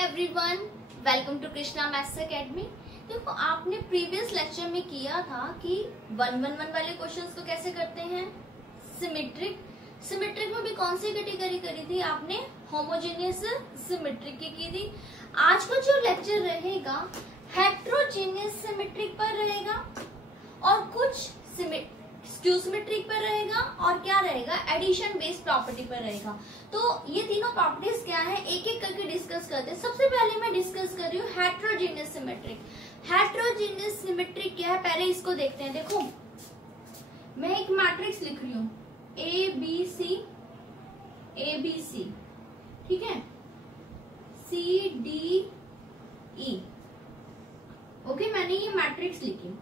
Everyone, welcome to Krishna maths academy. देखो, आपने previous lecture में किया था कि 111 वाले क्वेश्चंस को कैसे करते हैं, सिमेट्रिक में भी कौन सी कैटेगरी करी थी आपने, होमोजेनियस सिमेट्रिक की थी। आज का जो लेक्चर रहेगा हेट्रोजेनियस सिमेट्रिक पर रहेगा और कुछ स्क्यू सिमेट्रिक पर रहेगा और क्या रहेगा, एडिशन बेस्ड प्रॉपर्टी पर रहेगा। तो ये तीनों प्रॉपर्टीज क्या है, एक एक करके डिस्कस करते हैं। सबसे पहले मैं डिस्कस कर रही हूँ हेट्रोजेनियस सिमेट्रिक। हेट्रोजेनियस सिमेट्रिक क्या है, पहले इसको देखते हैं। देखो, मैं एक मैट्रिक्स लिख रही हूँ ए बी सी, ठीक है, सी डी ई। ओके, मैंने ये मैट्रिक्स लिखी।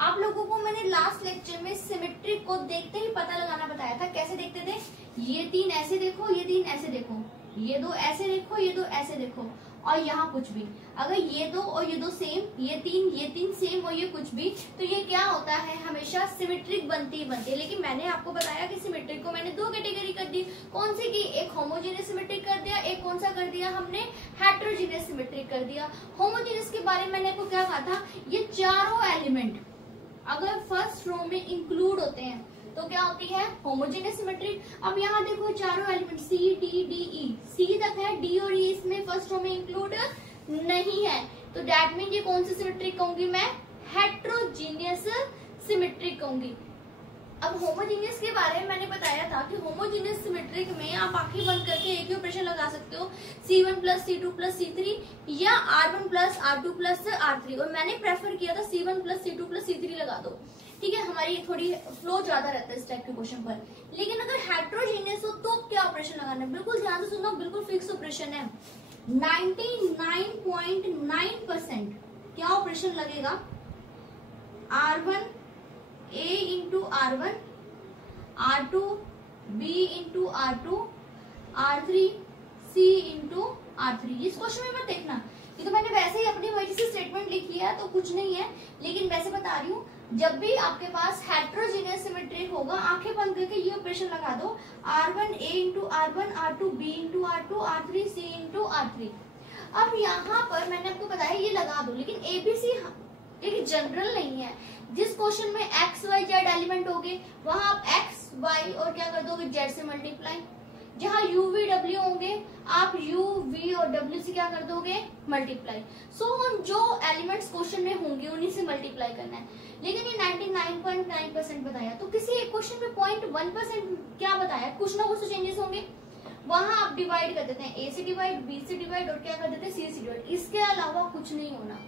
आप लोगों को मैंने लास्ट लेक्चर में सिमेट्रिक को देखते ही पता लगाना बताया था। कैसे देखते थे, ये तीन ऐसे देखो, ये तीन ऐसे देखो, ये दो ऐसे देखो, ये दो ऐसे देखो, और यहाँ कुछ भी। अगर ये दो और ये दो सेम, ये तीन सेम और ये कुछ भी, तो ये क्या होता है, हमेशा सिमेट्रिक बनती है। लेकिन मैंने आपको बताया कि सिमेट्रिक को मैंने दो कैटेगरी कर दी। कौन सी की, एक होमोजेनियस सिमेट्रिक कर दिया, एक कौन सा कर दिया हमने, हेट्रोजेनियस सिमेट्रिक कर दिया। होमोजेनियस के बारे में मैंने आपको क्या कहा था, ये चारों एलिमेंट अगर फर्स्ट रो में इंक्लूड होते हैं तो क्या होती है, होमोजेनियस सिमेट्रिक। अब यहाँ देखो, चारों element C D D E, C तक है, डी और ई इसमें फर्स्ट रो में इंक्लूड नहीं है, तो दैट मीन ये कौन सी सिमेट्रिक कहूंगी मैं, हेट्रोजेनियस सिमेट्रिक कहूंगी। अब होमोजेनियस के बारे में मैंने बताया था कि होमोजेनियस सिमेट्रिक में आप आंखें बंद करके एक ही ऑपरेशन लगा सकते हो, C1 plus C2 plus C3 या R1 plus R2 plus R3, और मैंने प्रेफर किया था C1 plus C2 plus C3 लगा दो। ठीक है, हमारी थोड़ी फ्लो ज्यादा रहता है इस टाइप के क्वेश्चन पर। लेकिन अगर हेट्रोजेनियस हो तो क्या ऑपरेशन लगाना है, बिल्कुल ध्यान से सुनो, बिल्कुल फिक्स ऑपरेशन है। 99.9% क्या ऑपरेशन लगेगा, R1 A into R1, R2 B into R2, R3 C into R3। इस क्वेश्चन में मत देखना, ये तो मैंने वैसे ही अपनी मर्जी से स्टेटमेंट लिखी है, तो कुछ नहीं है। लेकिन वैसे बता रही हूँ, जब भी आपके पास हेट्रोजेनियस सिमेट्रिक होगा, आंखें बंद करके ये ऑपरेशन लगा दो, R1 A into R1, R2 B into R2, R3 C into R3। अब यहाँ पर मैंने आपको बताया ये लगा दो, लेकिन ABC एक जनरल नहीं है। जिस क्वेश्चन में x y z एलिमेंट होंगे वहां आप x y और क्या कर दोगे, z से मल्टीप्लाई। जहां u v w होंगे आप u v और w से क्या कर दोगे, मल्टीप्लाई। सो जो एलिमेंट्स क्वेश्चन में होंगे उन्हीं से मल्टीप्लाई करना है। लेकिन ये 99.9% बताया, तो किसी एक क्वेश्चन में 0.1% क्या बताया, कुछ ना कुछ चेंजेस होंगे। वहां आप डिवाइड कर देते हैं, a से डिवाइड, b से डिवाइड और क्या कर देते हैं, c से डिवाइड। इसके अलावा कुछ नहीं होना।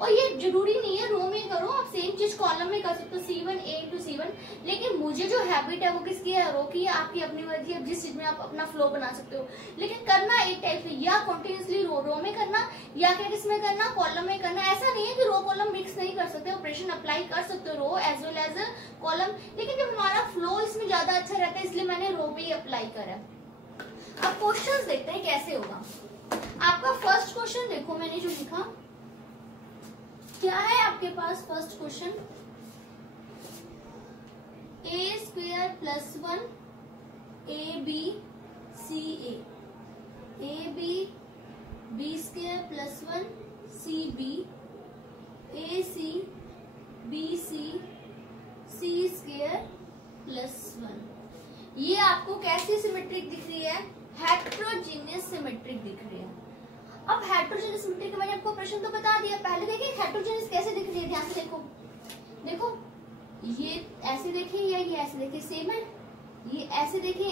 और ये जरूरी नहीं है रो में करो, आप सेम चीज कॉलम में कर सकते हो, C1 A इंटू C1। लेकिन मुझे जो हैबिट है वो किसकी है, रो की है। आपकी अपनी मर्जी है, जिस चीज में आप अपना फ्लो बना सकते हो। लेकिन करना एक टाइप से, या कंटिन्यूसली रो में करना, या क्या किसमें करना, कॉलम में करना। ऐसा नहीं है कि रो कॉलम मिक्स नहीं कर सकते, ऑपरेशन अप्लाई कर सकते हो रो एज वेल एज कॉलम। लेकिन जब हमारा फ्लो इसमें ज्यादा अच्छा रहता है, इसलिए मैंने रो पे ही अप्लाई करा। अब क्वेश्चन देखते हैं कैसे होगा। आपका फर्स्ट क्वेश्चन देखो, मैंने जो लिखा क्या है आपके पास, first question, A square plus 1 A B C A B B square plus 1 C B A C B C C square plus 1। ये आपको कैसी सिमेट्रिक दिख रही है, हेट्रोजेनियस सिमेट्रिक दिख रही है। अब हेट्रोजेनियस सिमेट्रिक का मैंने आपको ऑपरेशन तो बता दिया। पहले देखिए हेट्रोजेनियस कैसे दिख रही है, ध्यान से देखो। देखो, ये ऐसे देखें या ये ऐसे देखें, सेम है। ये ऐसे देखें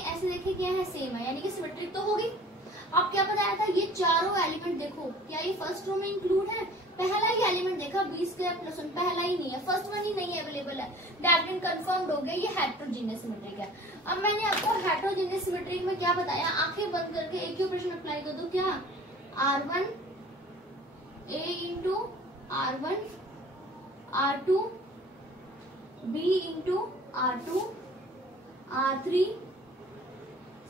क्या है, सेम है, यानी कि सिमेट्रिक तो होगी। अब क्या बताया था, ये चारों एलिमेंट देखो, क्या ये फर्स्ट रो में इंक्लूड है, पहला ही एलिमेंट देखा, बी स्क्वायर प्लस 1, पहला ही नहीं है, फर्स्ट वन ही नहीं अवेलेबल है। दैट मीन कंफर्म्ड हो गया, ये हेट्रोजेनियस सिमेट्रिक है। अब मैंने आपको हेट्रोजेनियस सिमेट्रिक में क्या बताया, आंखें बंद करके एक ही ऑपरेशन अप्लाई कर दो, क्या, R1 A into R1, R2 B into R2, R3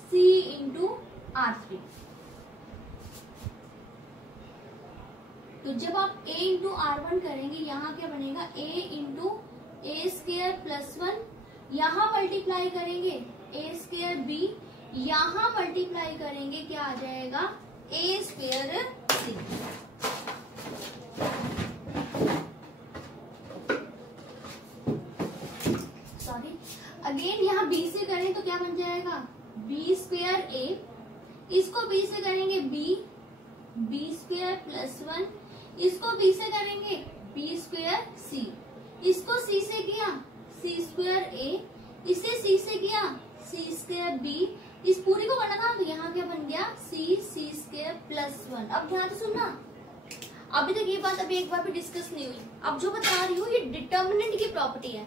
C into R3। तो जब आप A इंटू R1 करेंगे, यहाँ क्या बनेगा, A into A square plus 1, यहाँ मल्टीप्लाई करेंगे A स्क्वेयर B, यहाँ मल्टीप्लाई करेंगे क्या आ जाएगा, ए स्क्वायर सी। सॉरी, अगेन यहाँ बी से करें तो क्या बन जाएगा, बी स्क्वायर ए, इसको बी से करेंगे बी स्क्वायर प्लस 1, इसको बी से करेंगे बी स्क्वायर सी, इसको सी से किया सी स्क्वायर ए, इसे सी से किया सी स्क्वायर बी, इस पूरी को करना था तो यहाँ क्या बन गया सी स्क्वायर प्लस 1। अब ध्यान से सुनना, अभी तक ये बात अभी एक बार भी डिस्कस नहीं हुई। अब जो बता रही हूँ ये डिटर्मिनेंट की प्रॉपर्टी है।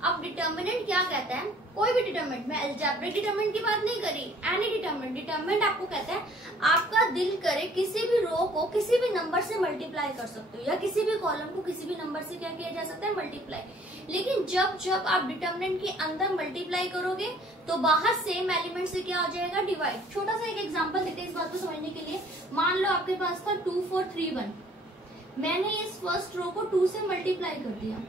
अब डिटर्मिनेंट क्या कहता है, कोई भी डिटर्मिनेंट, मैं अलजेब्रिक डिटर्मिनेंट की बात नहीं करी, एनी डिटर्मिनेंट। डिटर्मिनेंट आपको कहता है आपका दिल करे किसी भी रो को किसी भी नंबर से मल्टीप्लाई कर सकते हो, या किसी भी कॉलम को किसी भी नंबर से क्या किया जा सकता है, मल्टीप्लाई। लेकिन जब आप डिटर्मिनेंट के अंदर मल्टीप्लाई करोगे तो बाहर सेम एलिमेंट से क्या हो जाएगा, डिवाइड। छोटा सा एक एग्जाम्पल देते हैं इस बात को समझने के लिए। मान लो आपके पास था 2 4 3 1, मैंने इस फर्स्ट रो को 2 से मल्टीप्लाई कर दिया।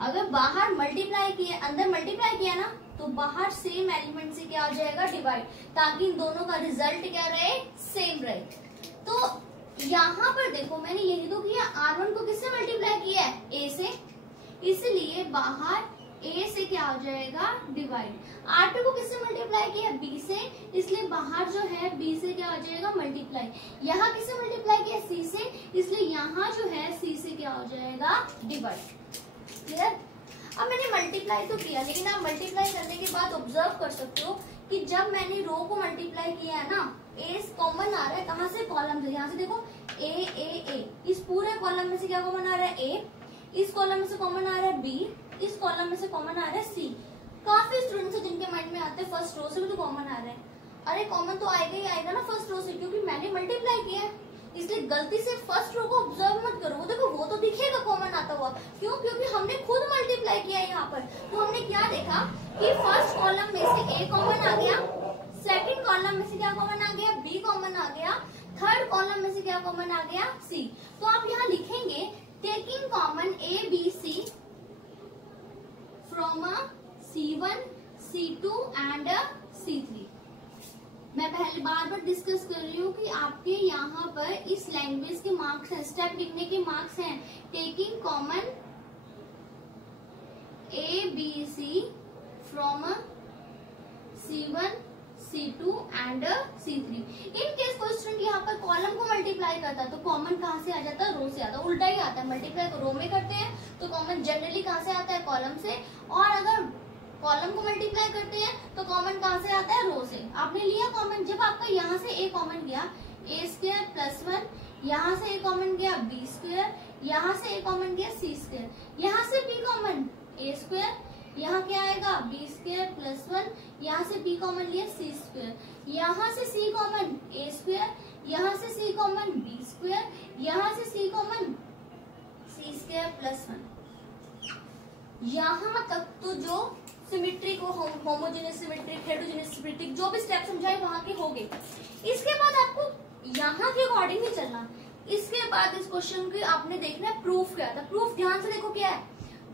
अगर बाहर मल्टीप्लाई किया, अंदर मल्टीप्लाई किया ना, तो बाहर सेम एलिमेंट से क्या हो जाएगा, डिवाइड, ताकि इन दोनों का रिजल्ट क्या रहे, सेम रहे। तो यहाँ पर देखो मैंने यही तो किया, R1 को किससे मल्टीप्लाई किया है, A से, इसलिए बाहर A से क्या हो जाएगा, डिवाइड। R2 को किससे मल्टीप्लाई किया, B से, इसलिए बाहर जो है B से क्या हो जाएगा, मल्टीप्लाई। यहाँ किससे मल्टीप्लाई किया, C से, इसलिए यहाँ जो है C से क्या हो जाएगा, डिवाइड। क्लियर। अब मैंने मल्टीप्लाई तो किया, लेकिन आप मल्टीप्लाई करने के बाद ऑब्जर्व कर सकते हो कि जब मैंने रो को मल्टीप्लाई किया है ना, ए कॉमन आ रहा है, कहाँ से, कॉलम से। यहाँ से देखो ए, इस पूरे कॉलम में से क्या कॉमन आ रहा है, ए, इस कॉलम में से कॉमन आ रहा है बी, इस कॉलम में से कॉमन आ रहा है सी। काफी स्टूडेंट्स है जिनके माइंड में आते हैं फर्स्ट रो से भी तो कॉमन आ रहा है। अरे कॉमन तो आएगा ही आएगा ना फर्स्ट रो से, क्योंकि मैंने मल्टीप्लाई किया है। इसलिए गलती से फर्स्ट रो को ऑब्जर्व मत करो, देखो वो तो दिखेगा कॉमन आता हुआ, क्यों, क्योंकि हमने खुद मल्टीप्लाई किया है यहाँ पर। तो हमने क्या देखा कि फर्स्ट कॉलम में से ए कॉमन आ गया, सेकंड कॉलम में से क्या कॉमन आ गया, बी कॉमन आ गया, थर्ड कॉलम में से क्या कॉमन आ गया, सी। तो आप यहाँ लिखेंगे taking common A B C from C1 C2 and C3। मैं पहले बार डिस्कस कर रही हूँ कि आपके यहाँ पर इस लैंग्वेज के मार्क्स हैं, स्टेप लिखने के मार्क्स हैं। Taking common A B C from C1 C2 and C3। In case कोई स्टूडेंट यहाँ पर कॉलम को मल्टीप्लाई करता है तो कॉमन कहाँ से आ जाता है, रो से आता है। उल्टा ही आता है, मल्टीप्लाई को रो में करते हैं तो कॉमन जनरली कहाँ से आता है, कॉलम से। और अगर कॉलम को मल्टीप्लाई करते हैं तो कॉमन कहाँ से आता है, रो से। आपने लिया कॉमन, जब आपका यहाँ से ए कॉमन गया, ए स्क्वायर प्लस 1, यहाँ से ए कॉमन गया बी स्क्वायर, यहाँ से ए कॉमन गया सी स्क्वायर, यहाँ से बी कॉमन ए स्क्वायर, यहाँ क्या आएगा बी स्क्वायर प्लस 1, यहाँ से बी कॉमन लिया सी स्क्वायर, यहाँ से सी कॉमन ए स्क्वायर, यहाँ से सी कॉमन बी स्क्वायर, यहाँ से सी कॉमन सी स्क्वायर प्लस 1। यहाँ तक तो जो सिमेट्रिक हो, होमोजेनियस सिमेट्रिक, हेटेरोजेनियस सिमेट्रिक, जो भी स्टेप समझाए वहां के हो गए। इसके बाद आपको यहाँ के अकॉर्डिंग नहीं चलना। इसके बाद इस क्वेश्चन की आपने देखना है प्रूफ क्या था। प्रूफ ध्यान से देखो क्या है,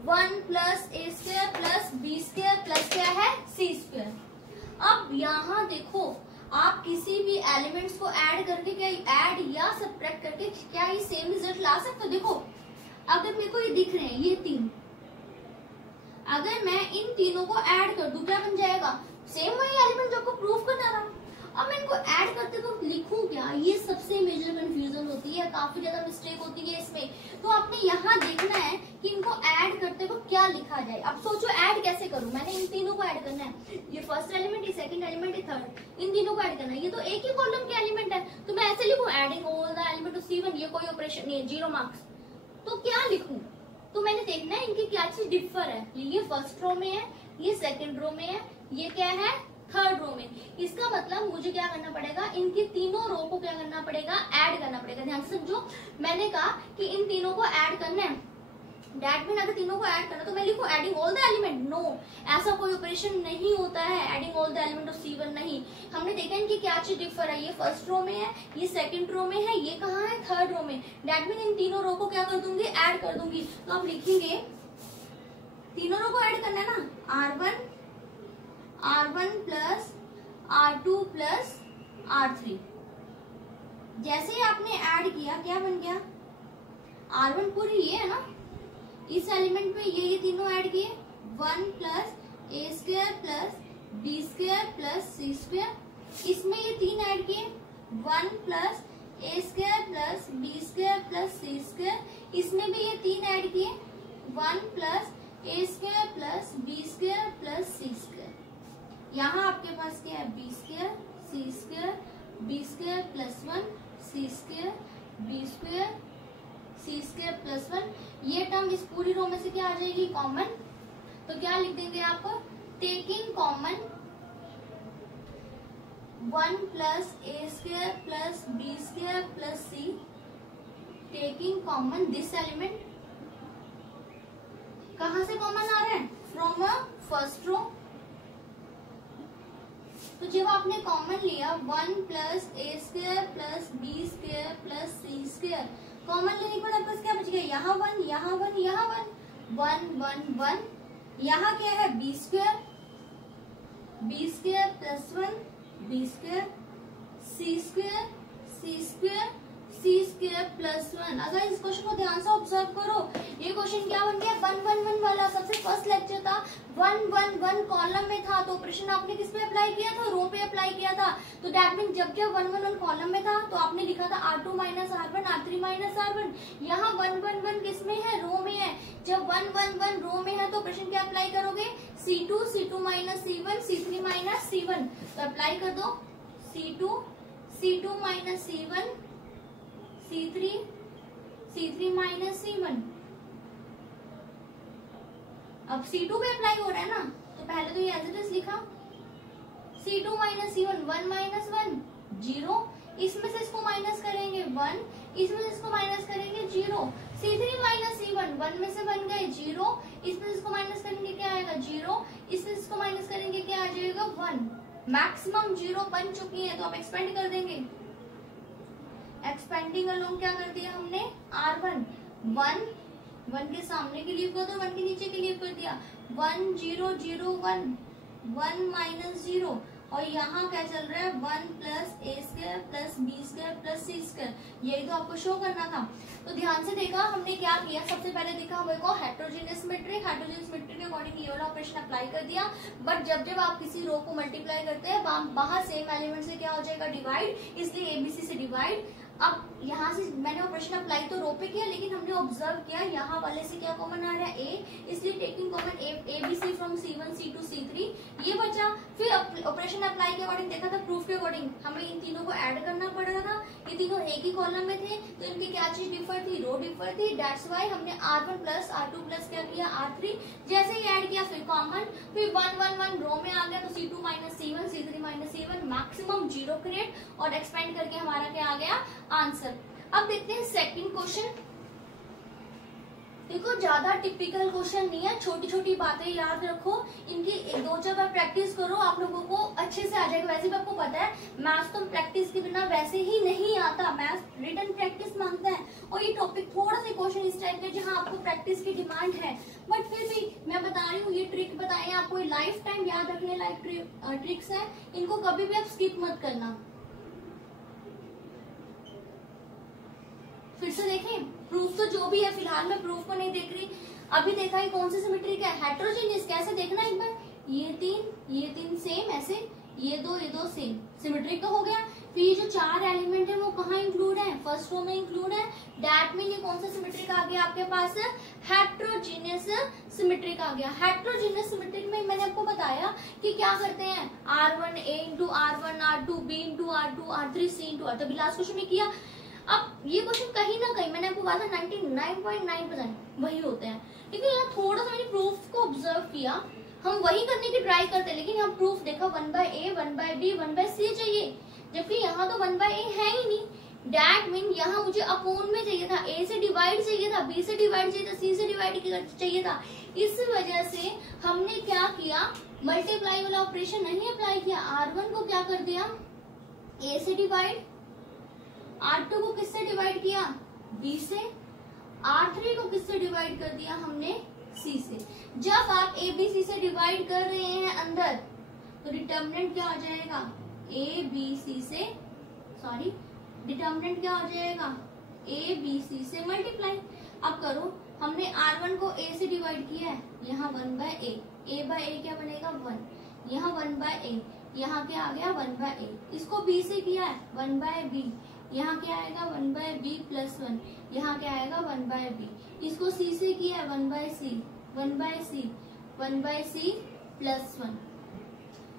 1 plus A square plus B square plus क्या है, सी स्क्वायर। अब यहाँ देखो आप किसी भी एलिमेंट्स को ऐड करके क्या ऐड या सब्ट्रैक्ट करके क्या ये सेम रिजल्ट ला सकते हो। देखो अगर मेरे को ये दिख रहे हैं ये तीन, अगर मैं इन तीनों को ऐड कर दूं क्या बन जाएगा, सेम वही एलिमेंट जो आपको प्रूफ करना था। अब मैं इनको ऐड करते तो लिखूं क्या, ये सबसे मेजर कंफ्यूजन होती है, काफी ज्यादा मिस्टेक होती है इसमें। तो आपने यहाँ देखना है कि इनको ऐड करते हुए क्या लिखा जाए। अब सोचो ऐड कैसे करूं, मैंने इन तीनों को ऐड करना है, ये फर्स्ट एलिमेंट, ये सेकंड एलिमेंट, ये थर्ड, इन तीनों को ऐड करना है। ये तो एक ही कॉलम के एलिमेंट है, तो मैं ऐसे लिखूं adding all the element of C1, ये कोई ऑपरेशन नहीं है, 0 मार्क्स। तो क्या लिखूं, तो मैंने देखना है इनकी क्या चीज डिफर है। ये फर्स्ट रो में है, ये सेकंड रो में है, ये क्या है थर्ड रो में। इसका मतलब मुझे क्या करना पड़ेगा, इनकी तीनों रो को क्या करना पड़ेगा, ऐड करना पड़ेगा। ध्यान से समझो, मैंने कहा कि इन तीनों को ऐड करना है। डैट मीन अगर तीनों को ऐड करना तो मैं लिखूं adding all the element, no, ऐसा कोई ऑपरेशन नहीं होता है। Adding all the element of C1 नहीं। हमने देखा इनकी क्या चीज डिफर है, ये फर्स्ट रो में है, ये सेकंड रो में है, ये कहाँ है थर्ड रो में। डैट मीन इन तीनों रो को क्या कर दूंगी, ऐड कर दूंगी। तो आप लिखेंगे तीनों रो को ऐड करना है ना, R1 plus R2 plus R3। जैसे ही आपने ऐड किया क्या बन गया, R1 पूरी ये है ना, इस एलिमेंट में ये तीनों ऐड किए, 1 plus A square plus B square plus C square. इसमें ये 3 ऐड किए, 1 plus A square plus B square plus C square. इसमें भी ये 3 ऐड किए, 1 plus A square plus B square plus C square. यहाँ आपके पास क्या है, B square C square B square plus 1 C square B square C square plus 1। ये टर्म इस पूरी रो में से क्या आ जाएगी, कॉमन। तो क्या लिख देंगे आप, taking common 1 plus A square plus B square plus C, taking common this element. कहां से कॉमन आ रहे हैं, फ्रॉम अ फर्स्ट रो। तो जब आपने कॉमन लिया 1 plus A square plus B square plus C square, common लेने के बाद आपके पास क्या बच गया, यहाँ 1 यहाँ 1 यहाँ 1 1 1 1। यहाँ क्या है, B square plus 1 B square C square C square plus 1। अगर इस क्वेश्चन को ध्यान से ऑब्जर्व करो, ये क्वेश्चन क्या बन गया, 1 1 1 वाला। सबसे फर्स्ट लेक्चर था 1 1 1 कॉलम में था, तो ऑपरेशन आपने किस पे अप्लाई किया था, रो पे अप्लाई किया था। तो दैट मीन जब 1 1 1 कॉलम में था तो आपने लिखा था R2 minus R1 R3 minus R1। यहाँ 1 1 1 किस में है, रो में है। जब 1 1 1 रो में है तो ऑपरेशन क्या अप्लाई करोगे, C2 minus C1 C3 minus C1। तो अप्लाई कर दो, C2 minus C1 C3 minus C1। अब C2 पे अप्लाई हो रहा है ना, तो पहले तो ये एज इट इज लिखा, C2 माइनस C1 1 माइनस 1 0, इसमें से इसको माइनस करेंगे 1, इसमें से इसको माइनस करेंगे 0। C3 माइनस C1 1 में से बन गए 0, इसमें से इसको माइनस करेंगे क्या आएगा 0, इसमें से इसको माइनस करेंगे क्या आ जाएगा 1। मैक्सिमम 0 बन चुकी है, तो आप एक्सपेंड कर देंगे। एक्सपेंडिंग अलोंग क्या कर दिया हमने, R1 1 के सामने के लीव कर दो, 1 के नीचे के लीव कर दिया, 1 0 0 1 1 माइनस 0। और यहाँ क्या चल रहा है, 1 plus A square plus B square plus C square. यही तो आपको शो करना था। तो ध्यान से देखा हमने क्या किया, सबसे पहले देखा हमें को हेट्रोजीनियस सिमेट्री के अकॉर्डिंग ये वाला ऑपरेशन अप्लाई कर दिया। बट जब आप किसी रो को मल्टीप्लाई करते हैं बाहर सेम एलिमेंट से क्या हो जाएगा, डिवाइड, इसलिए एबीसी से डिवाइड। अब यहाँ से मैंने ऑपरेशन अप्लाई तो रो पे किया, लेकिन हमने ऑब्जर्व किया यहाँ वाले से क्या कॉमन आ रहा है, ए, इसलिए taking common A B C from C1 C2 C3 ये बचा। फिर ऑपरेशन अप्लाई के अकॉर्डिंग देखा था, प्रूफ के अकॉर्डिंग हमें इन तीनों को ऐड करना पड़ रहा था। ये तीनों एक ही कॉलम में थे, तो इनकी क्या चीज डिफर थी, रो डिफर थी। दैट्स वाई हमने R1 प्लस R2 प्लस क्या किया R3, जैसे ही ऐड किया फिर कॉमन, फिर 1 1 1 रो में आ गया, तो C2 minus C1 C3 minus C1, maximum 0 create, और एक्सपेंड करके हमारा क्या आ गया आंसर। अब देखते हैं सेकंड क्वेश्चन। देखो ज्यादा टिपिकल क्वेश्चन नहीं है, छोटी छोटी बातें याद रखो, इनकी 2-4 बार प्रैक्टिस करो, आप लोगों को अच्छे से आ जाएगा। वैसे भी आपको पता है मैथ्स तो प्रैक्टिस के बिना वैसे ही नहीं आता, मैथ्स रिटन प्रैक्टिस मांगता है। और ये टॉपिक थोड़ा सा क्वेश्चन इस टाइप के जहाँ आपको प्रैक्टिस की डिमांड है, बट फिर भी मैं बता रही हूँ ये ट्रिक बताए आपको, लाइफ टाइम याद रखने लायक ट्रिक्स है, इनको कभी भी आप स्किप मत करना। फिर से देखें, प्रूफ तो जो भी है, फिलहाल मैं प्रूफ को नहीं देख रही। अभी देखा है कौन सी सिमेट्री क्या है, हेट्रोजीनियस, कैसे देखना एक बार, ये तीन सेम ऐसे, ये दो सेम, सिमेट्रिक तो हो गया। फिर ये जो 4 एलिमेंट है वो कहाँ इंक्लूड है, फर्स्ट रो में इंक्लूड है। दैट मीन ये कौन सा सिमेट्रिक आ गया आपके पास, हेट्रोजीनियस सिमेट्रिक आ गया। हेट्रोजीनियस सिमेट्रिक में मैंने आपको बताया कि क्या करते हैं, R1 A into R1 R2 B into R2 R3 C into R, तभी लास्ट क्वेश्चन में किया। अब ये क्वेश्चन कहीं ना कहीं मैंने आपको कहा था 99.9% वही होते हैं, लेकिन यहाँ थोड़ा सा मैंने प्रूफ को ऑब्जर्व किया, हम वही करने की ट्राई करते हैं, लेकिन यहाँ प्रूफ देखा 1/A 1/B 1/C चाहिए, जबकि यहाँ तो 1/A है ही नहीं। डैट मीन यहाँ मुझे अपोन में चाहिए था, A से डिवाइड चाहिए था, B से डिवाइड चाहिए था, C से डिवाइड चाहिए था। इस वजह से हमने क्या किया, मल्टीप्लाई वाला ऑपरेशन नहीं अप्लाई किया, R1 को क्या कर दिया A से डिवाइड, R2 को किससे डिवाइड किया, B से, R3 को किससे डिवाइड कर दिया हमने, C से। जब आप ABC से डिवाइड कर रहे हैं अंदर, तो डिटर्मिनेंट क्या आ जाएगा, ABC से, सॉरी डिटर्मिनेंट क्या हो जाएगा, ए बी सी से मल्टीप्लाई। अब करो, हमने R1 को A से डिवाइड किया है, यहाँ 1/a, a/a क्या बनेगा 1, यहाँ 1/a, यहाँ क्या आ गया 1/a। इसको B से किया है 1/b, यहाँ क्या आएगा 1/b प्लस 1, यहाँ क्या आएगा 1/b। इसको C से किया है 1/c, 1/c प्लस 1।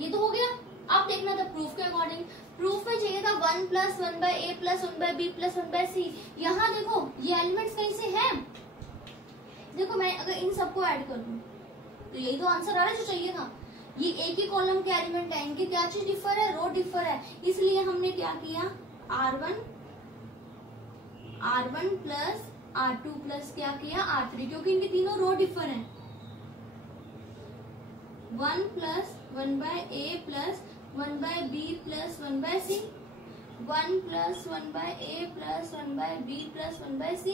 ये तो हो गया। अब देखना था प्रूफ के अकॉर्डिंग, प्रूफ में चाहिए था 1 plus 1/a plus 1/b plus 1/c। यहाँ देखो ये एलिमेंट्स कहीं से हैं, देखो मैं अगर इन सबको ऐड कर दूं तो यही तो आंसर आ रहा है जो चाहिए था। ये एक ही कॉलम के एलिमेंट है, इनकी क्या चीज डिफर है, रो डिफर है, इसलिए हमने क्या किया R1 प्लस R2 प्लस क्या किया R3, क्योंकि इनके तीनों रो डिफर हैं। 1 plus 1/a plus 1/b plus 1/c, 1 plus 1/a plus 1/b plus 1/c,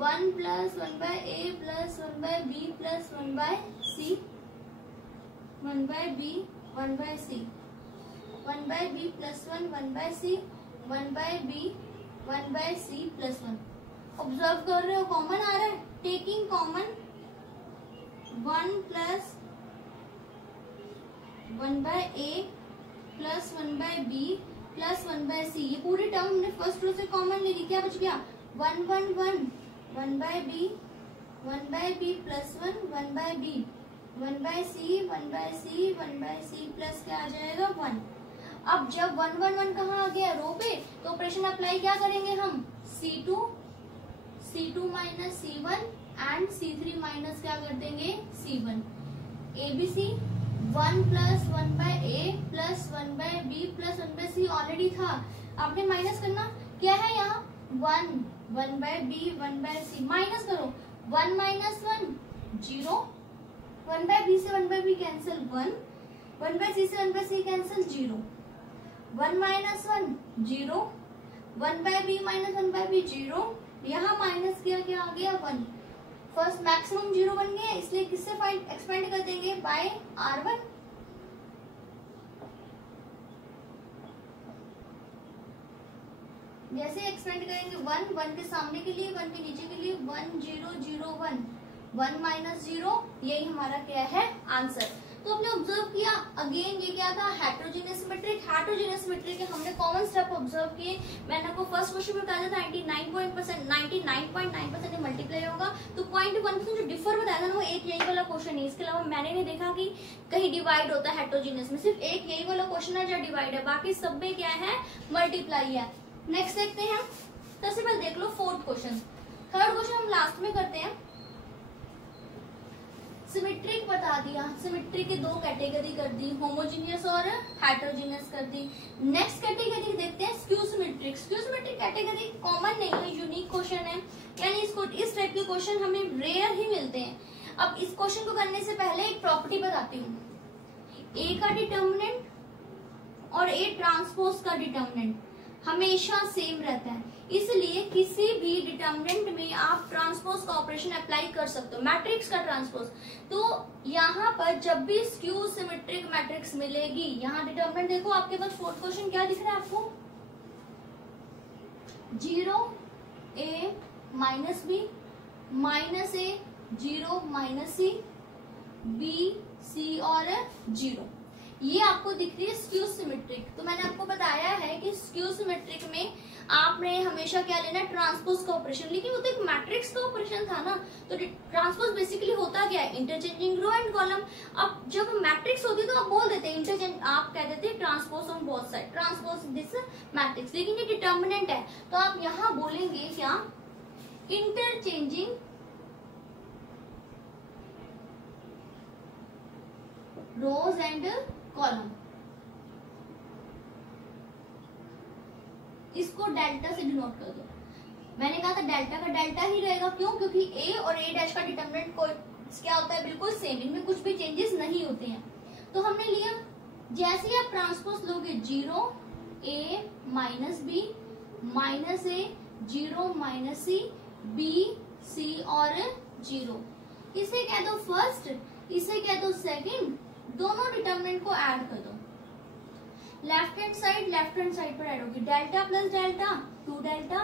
1 plus 1/a plus 1/b plus 1/c, 1/b 1/c, 1/b plus 1 1/c, 1/b 1/c plus 1। Observe कर रहे हो common आ रहा है, taking common 1 plus 1/a plus 1/b plus 1/c, ये पूरी term हमने first row से common ले ली, क्या बच गया 1 1 1, 1/b plus 1 1/b, 1/c 1/c 1/c plus क्या आ जाएगा 1। अब जब 1 1 1 कहाँ आ गया रो पे, तो ऑपरेशन अप्लाई क्या करेंगे हम, C2 minus C1 and C3 minus क्या कर देंगे C1। ABC 1 plus 1/a plus 1/b plus 1/c already था, आपने माइनस करना क्या है यहाँ 1 1/b 1/c, माइनस करो 1 माइनस 1 0, 1/b से 1/b कैंसिल 1, 1/c से 1/c cancel 0, 1 minus 1 0, 1/b minus 1/b 0, यहाँ माइनस किया क्या आ गया 1। फर्स्ट मैक्सिमम 0 बन गया, इसलिए किससे फाइंड एक्सपेंड कर देंगे बाय R1। जैसे एक्सपेंड करेंगे 1 के सामने के लिए, 1 के नीचे के लिए 1 0 0 1, 1 माइनस 0, यही हमारा क्या है आंसर। तो हमने ऑब्जर्व किया अगेन ये क्या था हेटेरोजेनियस सिमेट्रिक, हेटेरोजेनियस सिमेट्रिक के हमने कॉमन स्टेप ऑब्जर्व किए। मैंने आपको फर्स्ट क्वेश्चन में बताया था 99.9% ये मल्टीप्लाई होगा, तो 0.1% जो डिफर बताया था ना वो एक यही वाला क्वेश्चन है, इसके अलावा मैंने नहीं देखा कि कहीं डिवाइड होता है हेटेरोजेनियस में, सिर्फ एक यही वाला क्वेश्चन है जो डिवाइड है, बाकी सब में क्या है मल्टीप्लाई है। नेक्स्ट देखते हैं, सबसे पहले देख लो फोर्थ क्वेश्चन, थर्ड क्वेश्चन हम लास्ट में करते हैं। सिमेट्रिक बता दिया, सिमेट्रिक की दो कैटेगरी कर दी, होमोजीनियस और हेटेरोजीनियस कर दी। नेक्स्ट कैटेगरी देखते हैं skew symmetric. Skew symmetric category common नहीं है, यूनिक क्वेश्चन है, यानी इसको इस टाइप के क्वेश्चन हमें रेयर ही मिलते हैं। अब इस क्वेश्चन को करने से पहले एक प्रॉपर्टी बताती हूँ, ए का डिटर्मिनेंट और ए ट्रांसपोज का डिटर्मिनेंट हमेशा सेम रहता है, इसलिए किसी भी डिटर्मिनेंट में आप ट्रांसपोज का ऑपरेशन अप्लाई कर सकते हो, मैट्रिक्स का ट्रांसपोज। तो यहाँ पर जब भी स्क्यू सिमेट्रिक मैट्रिक्स मिलेगी, यहाँ डिटर्मिनेंट देखो आपके पास फोर्थ क्वेश्चन क्या दिख रहा है आपको, 0 a minus B minus a 0 minus c b c और 0, ये आपको दिख रही है स्क्यू सिमेट्रिक। तो मैंने आपको बताया है कि स्क्यू सिमेट्रिक में आपने हमेशा क्या लेना है ट्रांसपोज का ऑपरेशन, लेकिन वो तो एक मैट्रिक्स का ऑपरेशन था ना, तो ट्रांसपोज बेसिकली होता क्या है इंटरचेंजिंग रो एंड कॉलम। अब जब मैट्रिक्स होती है तो आप बोल देते हैं इंटरचेंज, आप कह देते हैं transpose on both side, transpose this matrix, लेकिन ये डिटर्मिनेंट है तो आप यहाँ बोलेंगे क्या इंटरचेंजिंग रोज एंड कॉलम। इसको डेल्टा से डिनोट कर दो, मैंने कहा था डेल्टा का डेल्टा ही रहेगा, क्यों, क्योंकि ए और ए डैश का डिटर्मिनेंट क्या होता है बिल्कुल सेम, इनमें कुछ भी चेंजेस नहीं होते हैं। तो हमने लिया जैसे ही आप ट्रांसपोज लोगे 0 a minus B minus a 0 minus c b c और 0, इसे कह दो फर्स्ट, इसे कह दो सेकंड, दोनों डिटर्मिनेंट को ऐड कर दो। लेफ्ट हैंड साइड पर ऐड होगी, delta plus delta 2 delta,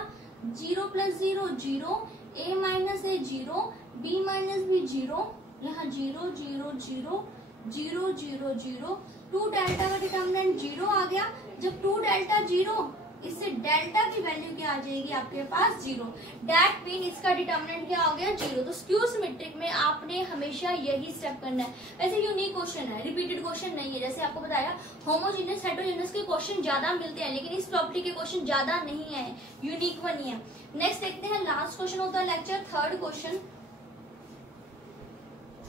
0 plus 0 0, a minus A 0, b minus B 0, यहाँ 0 0 0 0 0 0, 2 डेल्टा का डिटर्मिनेंट 0 आ गया। जब 2 डेल्टा 0, इससे डेल्टा की वैल्यू क्या आ जाएगी आपके पास 0, दैट मीन इसका डिटर्मिनेंट क्या हो गया 0। तो स्क्यू सिमेट्रिक में आपने हमेशा यही स्टेप करना है। वैसे यूनिक क्वेश्चन है, रिपीटेड क्वेश्चन नहीं है। जैसे आपको बताया होमोजेनियस हेटेरोजेनियस के क्वेश्चन ज्यादा मिलते हैं, लेकिन इस प्रॉपर्टी के क्वेश्चन ज्यादा नहीं है, यूनिक वन ही है। नेक्स्ट देखते हैं, लास्ट क्वेश्चन होता है लेक्चर, थर्ड क्वेश्चन।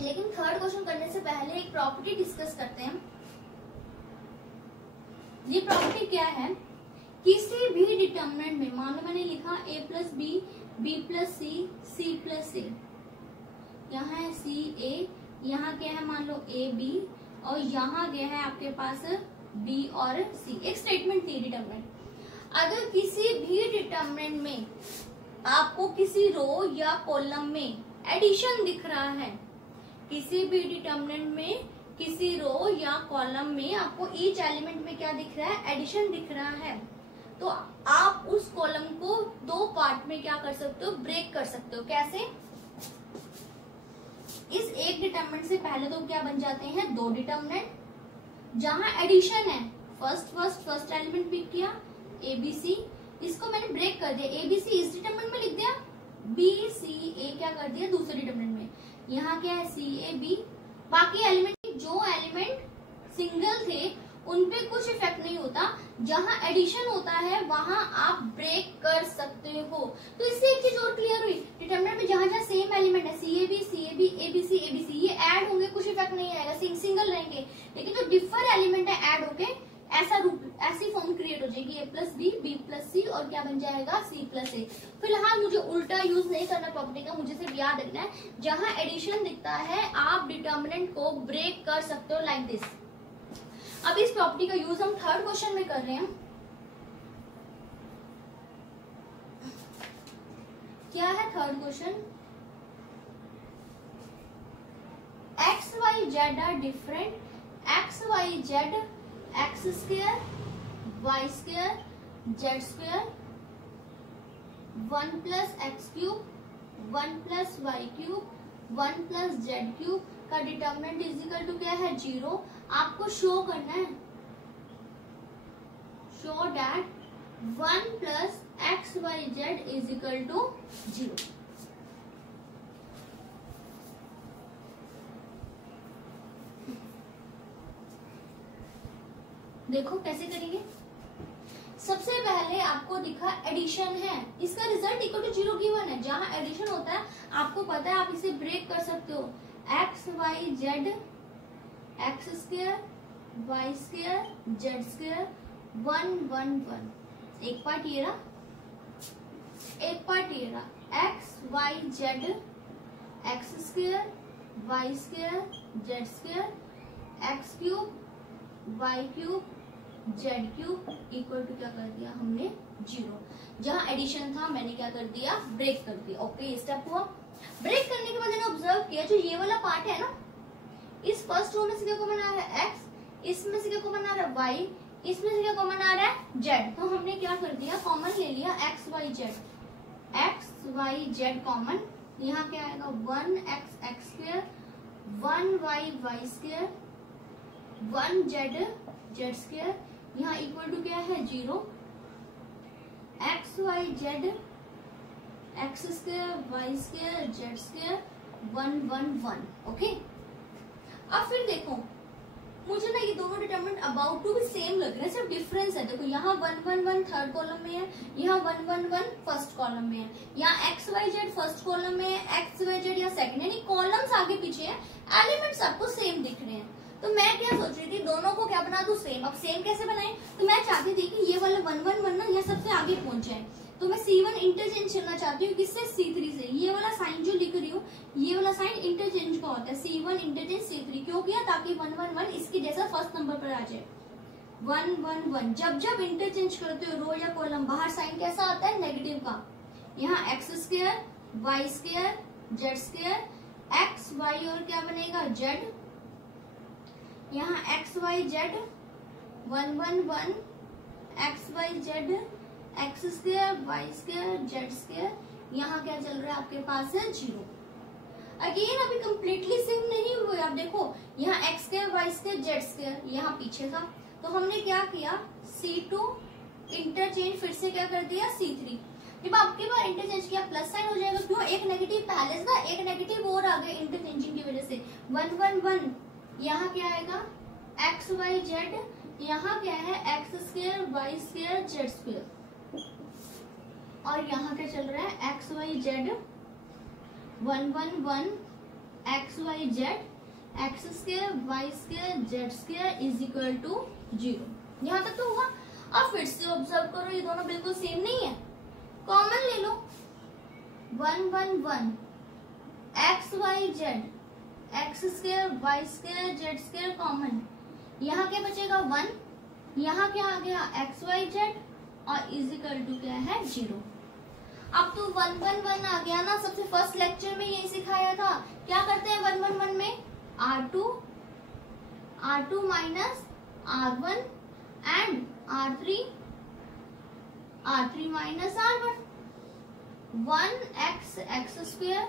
लेकिन थर्ड क्वेश्चन करने से पहले एक प्रॉपर्टी डिस्कस करते हैं। ये प्रॉपर्टी क्या है, किसी भी डिटर्मिनेंट में, मान लो मैंने लिखा a plus B, B plus C, C plus A, यहाँ है सी ए, यहाँ क्या है मान लो ए बी, और यहाँ गया है आपके पास बी और सी। एक स्टेटमेंट थी डिटर्मिनेंट। अगर किसी भी डिटर्मिनेंट में आपको किसी रो या कॉलम में एडिशन दिख रहा है, किसी भी डिटर्मिनेंट में किसी रो या कॉलम में आपको ईच एलिमेंट में क्या दिख रहा है, एडिशन दिख रहा है, तो आप उस कॉलम को दो पार्ट में क्या कर सकते हो, ब्रेक कर सकते हो। कैसे? इस एक डिटर्मिनेंट से पहले तो क्या बन जाते हैं, दो डिटर्मिनेंट। जहां एडिशन है, फर्स्ट एलिमेंट पिक किया एबीसी, इसको मैंने ब्रेक कर दिया, एबीसी इस डिटर्मिनेंट में लिख दिया, बी सी ए क्या कर दिया दूसरे डिटर्मिनेंट में। यहाँ क्या है सी ए बी, बाकी एलिमेंट, जो एलिमेंट सिंगल थे उनपे कुछ इफेक्ट नहीं होता, जहां एडिशन होता है वहां आप ब्रेक कर सकते हो। तो इससे एक चीज और क्लियर हुई, डिटर्मिनेंट में जहां जहां सेम एलिमेंट है, सी ए बी, एबीसी, ये ऐड होंगे, कुछ इफेक्ट नहीं आएगा, सिंगल रहेंगे। लेकिन जो डिफर एलिमेंट है ऐड होके ऐसी फॉर्म क्रिएट हो जाएगी, ए प्लस बी, बी प्लस सी, और क्या बन जाएगा सी प्लस ए। फिलहाल मुझे उल्टा यूज नहीं करना प्रॉपर्टी का, मुझे सिर्फ याद रखना है जहां एडिशन दिखता है आप डिटर्मिनेंट को ब्रेक कर सकते हो, लाइक दिस। अब इस प्रॉपर्टी का यूज हम थर्ड क्वेश्चन में कर रहे हैं। क्या है third question, X Y Z are different, X Y Z X square Y square Z square 1 plus X cube 1 plus Y cube 1 plus Z cube का डिटर्मिनेंट इज इक्वल टू क्या है 0। आपको शो करना है, show that 1 plus X Y Z is equal to 0। देखो कैसे करेंगे। सबसे पहले आपको दिखा एडिशन है, इसका रिजल्ट इक्वल टू 0 गिवन है। जहां एडिशन होता है आपको पता है आप इसे ब्रेक कर सकते हो, X Y Z X square Y square Z square 1 1 1। एक पार्ट ये रहा, एक पार्ट ये रहा, X Y Z X square Y square Z square X cube Y cube Z cube equal to क्या कर दिया हमने 0। जहां एडिशन था मैंने क्या कर दिया, ब्रेक कर दिया। ओके, ये स्टेप हुआ। ब्रेक करने के बाद मैंने ऑब्जर्व किया जो ये वाला पार्ट है ना, इस फर्स्ट रो में से क्या कॉमन आ रहा है एक्स, इसमें से क्या कॉमन आ रहा है वाई, इसमें से क्या कॉमन आ रहा है जेड। तो हमने क्या कर दिया, कॉमन ले लिया एक्स वाई जेड कॉमन। यहाँ क्या आएगा 1 X X square 1 Y Y square 1 Z square, यहाँ इक्वल टू क्या है 0। X Y Z X square Y square Z square 1 1 1। Okay, अब फिर देखो मुझे ना ये दोनों डिटरमिनेंट अबाउट टू भी सेम लग रहे हैं, सिर्फ डिफरेंस है। देखो यहाँ 1 1 1 थर्ड कॉलम में है, यहाँ 1 1 1 फर्स्ट कॉलम में है, यहाँ X Y Z first column में है, एक्स वाई जेड यहाँ सेकंड, यानी कॉलम्स आगे पीछे है, एलिमेंट्स आपको सेम दिख रहे हैं। तो मैं क्या सोच रही थी, दोनों को क्या बना दूं सेम। अब सेम कैसे बनाए, तो मैं चाहती थी कि ये वाला 1 1 1 ना यहाँ सबसे आगे पहुंच जाए, तो मैं C1 इंटरचेंज करना चाहती हूँ किससे, C3 से। ये वाला साइन जो लिख रही हूँ, ये वाला साइन इंटरचेंज का होता है, C1 इंटरचेंज C3 क्यों किया, ताकि 1 1 1 इसके जैसा फर्स्ट नंबर पर आ जाए। 1 1 1 जब जब इंटरचेंज करते हो रो या कॉलम, बाहर साइन कैसा आता है, नेगेटिव का। यहाँ X square Y square Z square, X Y और क्या बनेगा जेड, यहाँ X Y Z 1 1 1 X Y Z X square Y square Z square, यहाँ क्या चल रहा है आपके पास है 0। अगेन अभी कंप्लीटली सेम नहीं हुए, आप देखो यहाँ X square Y square Z square यहाँ पीछे था, तो हमने क्या किया C2 इंटरचेंज फिर से क्या कर दिया C3। जब आपके पास इंटरचेंज किया प्लस साइन हो जाएगा, क्यों एक नेगेटिव पहले से था, एक नेगेटिव और आ गया इंटरचेंजिंग की वजह से। 1 1 1 यहाँ क्या आएगा एक्स वाई जेड, यहाँ क्या है X square Y square Z square, और यहाँ क्या चल रहा है X Y Z 1 1 1 X Y Z X square Y square Z square is equal to 0। यहाँ तक तो हुआ। अब फिर से ऑब्जर्व करो, ये दोनों बिल्कुल सेम नहीं है, कॉमन ले लो 1 1 1 X Y Z X square Y square Z square common, यहाँ क्या बचेगा 1, यहाँ क्या आ गया एक्स वाई जेड और इज इक्वल टू क्या है 0। अब तो 1 1 1 आ गया ना, सबसे फर्स्ट लेक्चर में यही सिखाया था। क्या करते हैं 1 1 1 में R2 minus R1 and R3 minus R1, 1 X square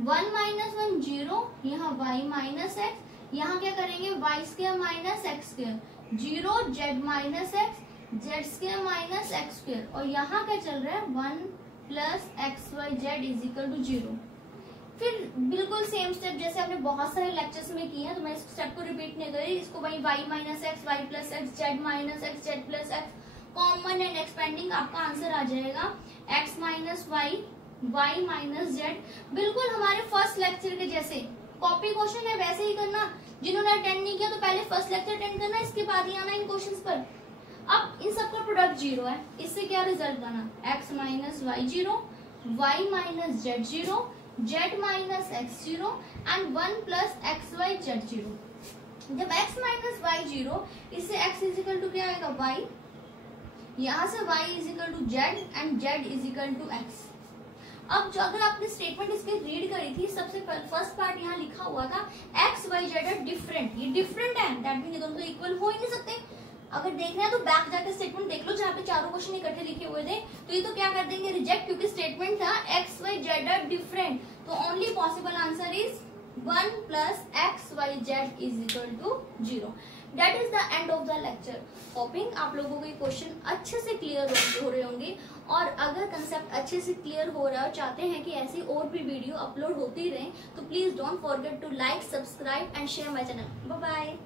1 minus 1 0, यहाँ y माइनस एक्स, यहाँ क्या करेंगे Y square minus X square 0 Z minus X Z square minus X square, और यहाँ क्या चल रहा है 1 plus X Y Z is equal to 0। फिर बिल्कुल सेम स्टेप जैसे आपने बहुत सारे लेक्चर्स में किया, तो मैं इस स्टेप को रिपीट नहीं करी, इसको वही y minus X Y plus X Z minus X Z plus X common and expanding, आपका आंसर आ जाएगा x minus Y y minus Z. बिल्कुल हमारे फर्स्ट लेक्चर के जैसे कॉपी क्वेश्चन है, वैसे ही करना। जिन्होंने अटेंड नहीं किया तो पहले फर्स्ट लेक्चर अटेंड करना, इसके बाद ही आना इन क्वेश्चंस पर। अब इन सबका प्रोडक्ट 0 है, इससे क्या रिजल्ट बना x minus Y 0 y minus Z 0 z minus X 0 and 1 plus X Y Z 0। जब x माइनस वाई 0, इससे x इज इक्वल टू क्या आएगा y, यहाँ से y is equal to z and z is equal to x। अब जो अगर आपने स्टेटमेंट इसके रीड करी थी, सबसे फर्स्ट पार्ट यहाँ लिखा हुआ था x y z है डिफरेंट, ये डिफरेंट है, दैट मीन ये दोनों तो इक्वल हो ही नहीं सकते। अगर देखना है तो बैक जाकर स्टेटमेंट देख लो, जहाँ पे चारों क्वेश्चन इकट्ठे लिखे हुए थे, तो ये तो क्या कर देंगे रिजेक्ट, क्योंकि स्टेटमेंट था X Y Z are different, तो only possible answer is 1 plus X Y Z is equal to 0। That is the end of the lecture. Hoping आप लोगों को ये क्वेश्चन अच्छे से क्लियर हो रहे होंगे, और अगर कंसेप्ट अच्छे से क्लियर हो रहा है और चाहते हैं कि ऐसी और भी वीडियो अपलोड होती रहे, तो please don't forget to like, subscribe and share my channel. Bye bye.